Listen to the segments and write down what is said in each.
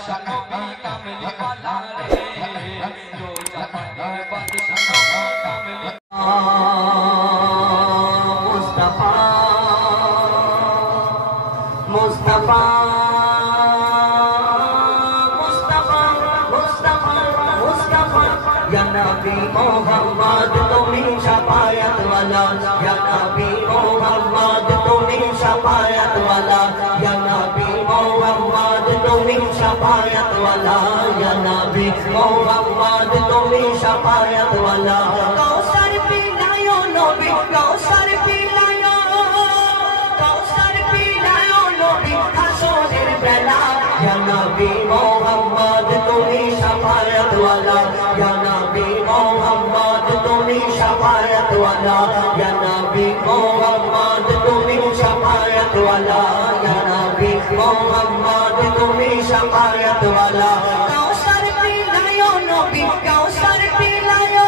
बादशाह नबी कामली वाला रे दो जहान बादशाह नबी कामली मुस्तफा मुस्तफा मुस्तफा मुस्तफा मुस्तफा या नबी मोहम्मद तुम्ही शफायत वाला या नबी मोहम्मद तुम्ही शफायत वाला या नबी मोहम्मद तुम्ही शफायत वाला या नबी मोहम्मद तुम्ही शफायत वाला कौसर पिलायो नबी कौसर पिलायो नबी हाशरेर बेला या नबी मोहम्मद तुम्ही शफायत वाला या नबी मोहम्मद तुम्ही शफायत वाला या नबी मोहम्मद तुम्ही शफायत वाला या नबी मोहम्मद तुम्ही शफायत वाला कौसर पिलायो नबी कौसर पिलायो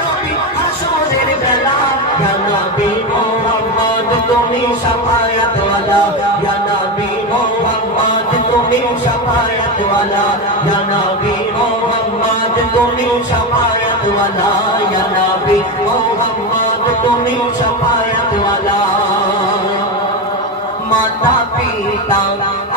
नबी हाशरेर बेला या नबी मोहम्मद तुम्ही शफायत वाला या नबी मोहम्मद तुम्ही शफायत वाला या नबी मोहम्मद तुम्ही शफायत वाला या नबी मोहम्मद तुम्ही शफायत वाला माता पिता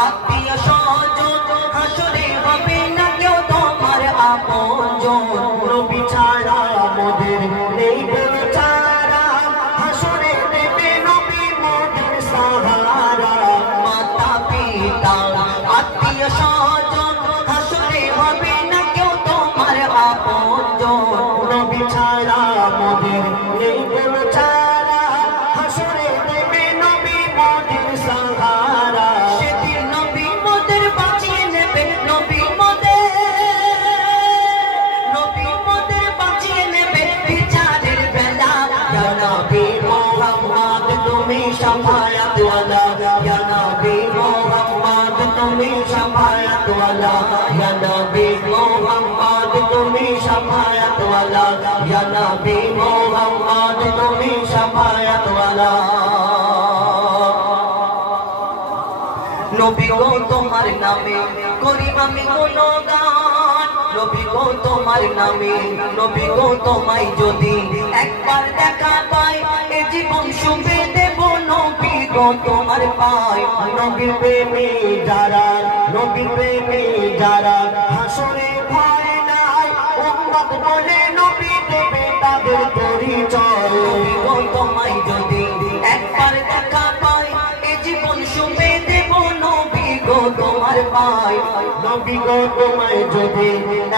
आत्मीय स्वजन हाशरे হবে না কেউ তোমার আপনজন নবী ছাড়া মোদের নেই কোনো চারা হাশরে দেবে নবী মোদের সাহারা মাতা পিতা আত্মীয় স্বজন হাশরে হবে না কেউ তোমার আপনজন নবী ছাড়া মোদের নেই কোনো চারা হাশরে দেবে নবী মোদের সাহারা সেদিন নবী মোদের বাঁচিয়ে নেবে নবী মোদের বাঁচিয়ে নেবে বিচারের বেলা ইয়া নবী মোহাম্মদ তুমি শফায়াত ওয়ালা ইয়া নবী মোহাম্মদ তুমি শফায়াত ওয়ালা ইয়া নবী মোহাম্মদ তুমি শফায়াত ওয়ালা ইয়া নবী মোহাম্মদ তুমি শফায়াত ওয়ালা নবী গো তোমার নামে করি আমি গুণগান নবী গো তোমার নামে নবী গো তোমায় যদি একবার দেখা পাই এ জীবন শুভে দেব নবী গো তোমার পাই নবী প্রেমে যারা হাসরে ভয় নাই উম্মত বলে নবী দেবে তাদের পরিচয় নবী গো তোমায় যদি একবার দেখা পাই এ জীবন শুভে দেব নবী গো তোমার পাই নবী গো তোমায় যদি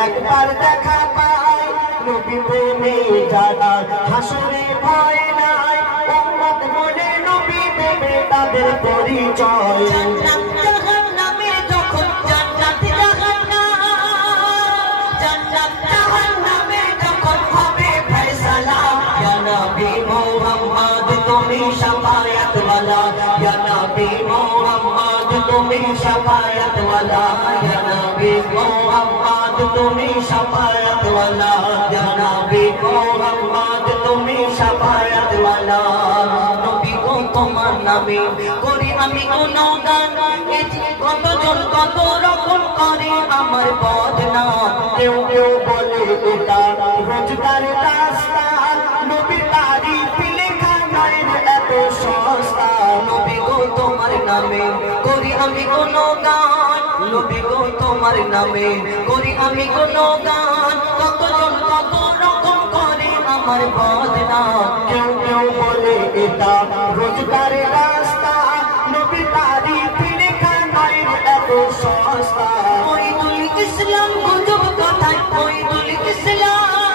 একবার দেখা পাই নবী প্রেমে যারা হাসরে ভয় নাই উম্মত বলে নবী দেবে তাদের পরিচয় জান্নাত জাহান্নামে যখন জান্নাত জাহান্নামে যখন হবে ফয়সালা ইয়া নবী মোহাম্মদ তুমি শফায়াত ওয়ালা ইয়া নবী মোহাম্মদ তুমি শফায়াত ওয়ালা ইয়া নবী মোহাম্মদ তুমি শফায়াত ওয়ালা ইয়া নবী মোহাম্মদ তুমি শফায়াত ওয়ালা নবী গো তোমার নামে করি আমি গুণগান কতজন কত রকম করে আমার বদনাম কেউ বলে এটা রোজগার রাস্তা নবী তারিফ লেখা নয় এত সস্তা নবী গো তোমার নামে করি আমি গুণগান নবী গো তোমার নামে করি আমি গুণগান কতজন কত রকম করে আমার বদনাম কেউ বলে এটা রোজগার রাস্তা নবী তারিফ লেখা নয় এত সস্তা মহিদুল ইসলাম গুজব কথায় মহিদুল ইসলাম